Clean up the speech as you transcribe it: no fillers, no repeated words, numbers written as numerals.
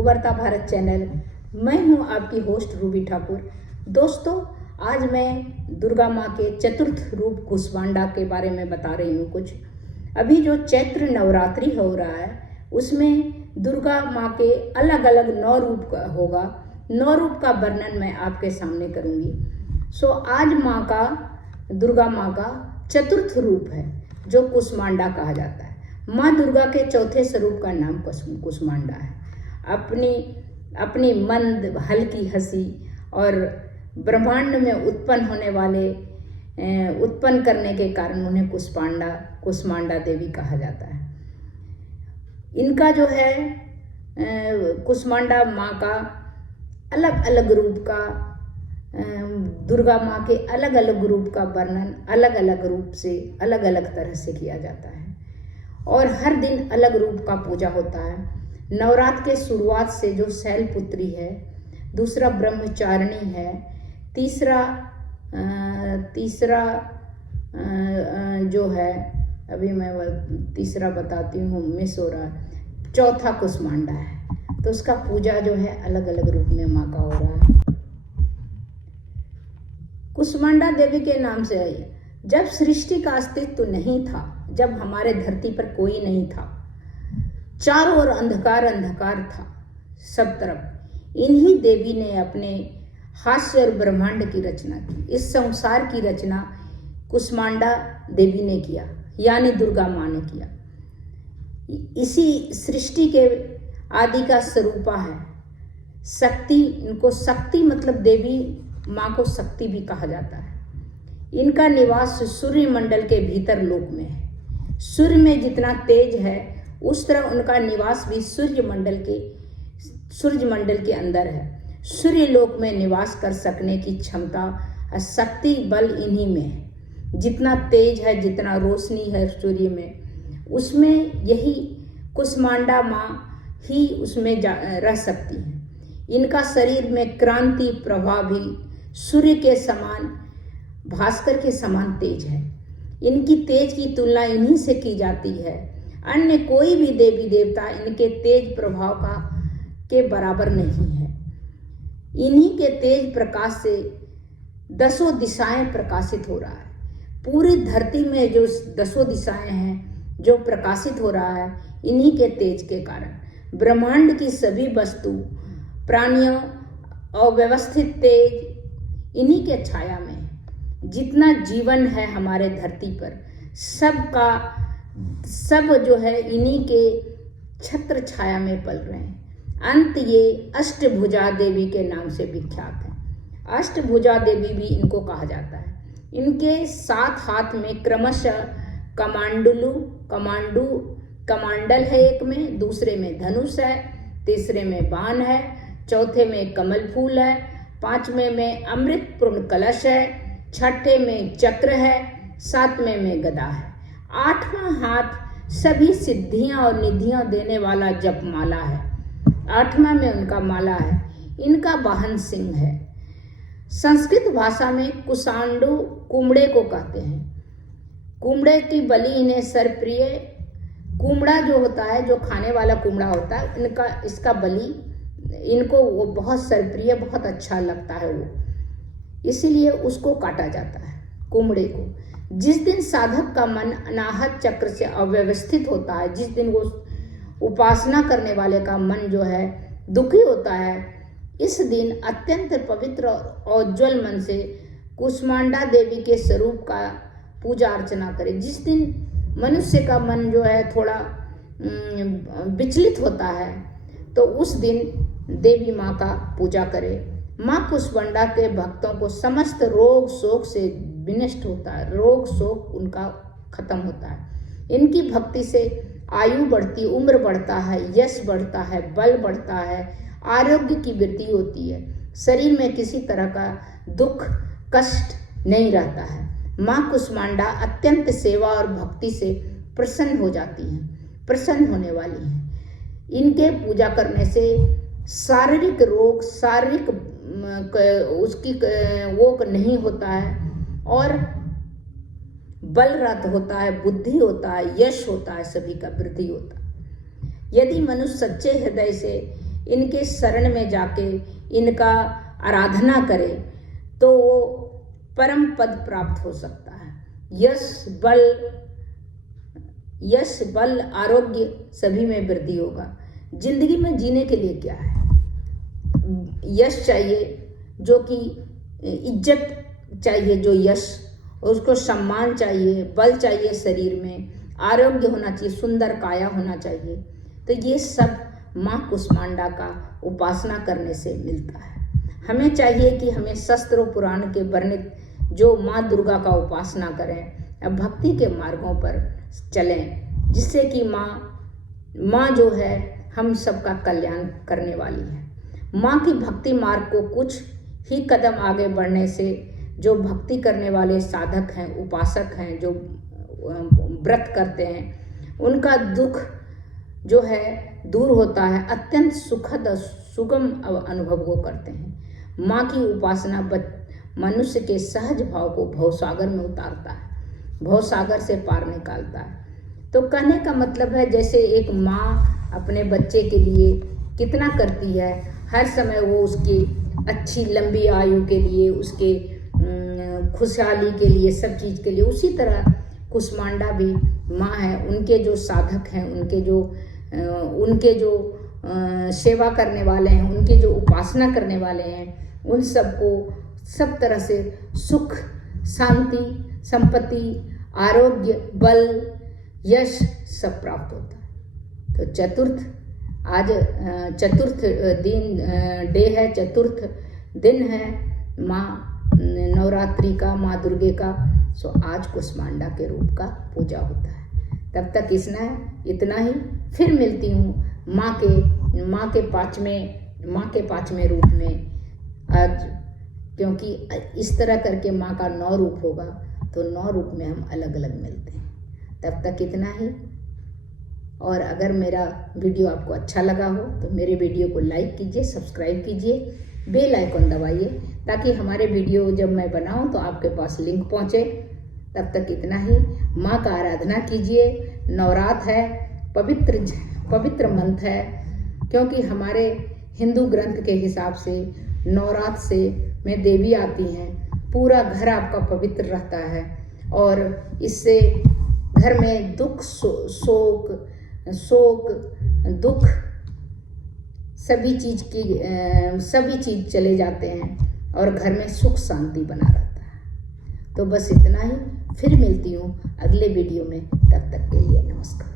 उभरता भारत चैनल। मैं हूं आपकी होस्ट रूबी ठाकुर। दोस्तों, आज मैं दुर्गा माँ के चतुर्थ रूप कुष्मांडा के बारे में बता रही हूँ। कुछ अभी जो चैत्र नवरात्रि हो रहा है उसमें दुर्गा माँ के अलग अलग 9 रूप का होगा। 9 रूप का वर्णन मैं आपके सामने करूँगी। आज माँ का, दुर्गा माँ का चतुर्थ रूप है जो कुष्मांडा कहा जाता है। माँ दुर्गा के चौथे स्वरूप का नाम कुष्मांडा है। अपनी मंद हल्की हंसी और ब्रह्मांड में उत्पन्न करने के कारण उन्हें कुष्मांडा देवी कहा जाता है। इनका जो है कुष्मांडा माँ का अलग अलग रूप का, दुर्गा माँ के अलग अलग रूप का वर्णन अलग अलग रूप से अलग अलग तरह से किया जाता है और हर दिन अलग रूप का पूजा होता है। नवरात्र के शुरुआत से जो शैलपुत्री है, दूसरा ब्रह्मचारिणी है, तीसरा जो है, अभी मैं तीसरा बताती हूँ, मिस हो रहा है, चौथा कुष्मांडा है। तो उसका पूजा जो है अलग अलग रूप में माँ का हो रहा है। कुष्मांडा देवी के नाम से आई। जब सृष्टि का अस्तित्व नहीं था, जब हमारे धरती पर कोई नहीं था, चारों ओर अंधकार अंधकार था सब तरफ, इन्हीं देवी ने अपने हास्य और ब्रह्मांड की रचना की। इस संसार की रचना कुष्मांडा देवी ने किया, यानी दुर्गा माँ ने किया। इसी सृष्टि के आदि का स्वरूपा है शक्ति। इनको शक्ति मतलब देवी माँ को शक्ति भी कहा जाता है। इनका निवास सूर्य मंडल के भीतर लोक में है। सूर्य में जितना तेज है उस तरह उनका निवास भी सूर्य मंडल के अंदर है। सूर्य लोक में निवास कर सकने की क्षमता, शक्ति, बल इन्हीं में है। जितना तेज है, जितना रोशनी है सूर्य में, उसमें यही कुष्मांडा माँ ही उसमें रह सकती हैं। इनका शरीर में क्रांति प्रभाव भी सूर्य के समान, भास्कर के समान तेज है। इनकी तेज की तुलना इन्हीं से की जाती है। अन्य कोई भी देवी देवता इनके तेज प्रभाव के बराबर नहीं है। इन्हीं के तेज प्रकाश से 10 दिशाएं प्रकाशित हो रहा है। पूरी धरती में जो 10 दिशाएं हैं, जो प्रकाशित हो रहा है, इन्हीं के तेज के कारण। ब्रह्मांड की सभी वस्तु, प्राणियों, अव्यवस्थित तेज इन्हीं के छाया में है। जितना जीवन है हमारे धरती पर, सब जो है इन्हीं के छत्र छाया में पल रहे हैं। अंत ये अष्टभुजा देवी के नाम से विख्यात है। अष्टभुजा देवी भी इनको कहा जाता है। इनके 7 हाथ में क्रमशः कमांडल है, एक में, दूसरे में धनुष है, तीसरे में बाण है, चौथे में कमल फूल है, 5वें में अमृत पूर्ण कलश है, 6ठे में चक्र है, 7वें में गदा है। 8वां हाथ सभी सिद्धियां और निधियां देने वाला जपमाला है। 8वां में उनका माला है। इनका वाहन सिंह है। संस्कृत भाषा में कुशांडू कुमड़े को कहते हैं। कुमड़े की बलि इन्हें सर्वप्रिय, कुमड़ा जो होता है, जो खाने वाला कुमड़ा होता है, इसका बलि इनको वो बहुत सर्वप्रिय, बहुत अच्छा लगता है वो, इसीलिए उसको काटा जाता है, कुमड़े को। जिस दिन साधक का मन अनाहत चक्र से अव्यवस्थित होता है, जिस दिन वो उपासना करने वाले का मन जो है दुखी होता है, इस दिन अत्यंत पवित्र और उज्ज्वल मन से कुष्मांडा देवी के स्वरूप का पूजा अर्चना करे। जिस दिन मनुष्य का मन जो है थोड़ा विचलित होता है, तो उस दिन देवी माँ का पूजा करे। माँ कुष्मांडा के भक्तों को समस्त रोग शोक से विनष्ट होता है, रोग शोक उनका खत्म होता है। इनकी भक्ति से आयु बढ़ती, उम्र बढ़ता है, यश बढ़ता है, बल बढ़ता है, आरोग्य की वृद्धि होती है, शरीर में किसी तरह का दुख कष्ट नहीं रहता है। माँ कुष्मांडा अत्यंत सेवा और भक्ति से प्रसन्न हो जाती हैं, प्रसन्न होने वाली हैं। इनके पूजा करने से शारीरिक रोग, उसकी वो नहीं होता है और बल रत होता है, बुद्धि होता है, यश होता है, सभी का वृद्धि होता है। यदि मनुष्य सच्चे हृदय से इनके शरण में जाके इनका आराधना करे तो वो परम पद प्राप्त हो सकता है। यश बल आरोग्य सभी में वृद्धि होगा। जिंदगी में जीने के लिए क्या है? यश चाहिए, जो कि इज्जत चाहिए, जो यश, उसको सम्मान चाहिए, बल चाहिए शरीर में, आरोग्य होना चाहिए, सुंदर काया होना चाहिए। तो ये सब माँ कुष्मांडा का उपासना करने से मिलता है। हमें चाहिए कि हमें शास्त्रों पुराण के वर्णित जो माँ दुर्गा का उपासना करें, अब भक्ति के मार्गों पर चलें, जिससे कि माँ जो है हम सबका कल्याण करने वाली है। माँ की भक्ति मार्ग को कुछ ही कदम आगे बढ़ने से जो भक्ति करने वाले साधक हैं, उपासक हैं, जो व्रत करते हैं, उनका दुख जो है दूर होता है, अत्यंत सुखद और सुगम अनुभव को करते हैं। माँ की उपासना मनुष्य के सहज भाव को भवसागर में उतारता है, भवसागर से पार निकालता है। तो कहने का मतलब है, जैसे एक माँ अपने बच्चे के लिए कितना करती है, हर समय वो उसकी अच्छी लंबी आयु के लिए, उसके खुशहाली के लिए, सब चीज़ के लिए, उसी तरह कुष्मांडा भी माँ है। उनके जो साधक हैं, उनके जो सेवा करने वाले हैं, उनके जो उपासना करने वाले हैं, उन सबको सब तरह से सुख, शांति, संपत्ति, आरोग्य, बल, यश सब प्राप्त होता है। तो चतुर्थ डे है, चतुर्थ दिन है माँ नवरात्रि का, माँ दुर्गे का। सो आज कुष्मांडा के रूप का पूजा होता है। तब तक इतना ही। फिर मिलती हूँ माँ के पांचवें रूप में आज, क्योंकि इस तरह करके माँ का 9 रूप होगा, तो 9 रूप में हम अलग अलग मिलते हैं। तब तक इतना ही। और अगर मेरा वीडियो आपको अच्छा लगा हो तो मेरे वीडियो को लाइक कीजिए, सब्सक्राइब कीजिए, बेल आइकन दबाइए, ताकि हमारे वीडियो जब मैं बनाऊं तो आपके पास लिंक पहुंचे। तब तक इतना ही। माँ का आराधना कीजिए। नवरात्र है, पवित्र मंथ है, क्योंकि हमारे हिंदू ग्रंथ के हिसाब से नवरात्र में देवी आती हैं, पूरा घर आपका पवित्र रहता है, और इससे घर में दुख, शोक, दुख, सभी चीज़ चले जाते हैं, और घर में सुख शांति बना रहता है। तो बस इतना ही। फिर मिलती हूँ अगले वीडियो में। तब तक के लिए नमस्कार।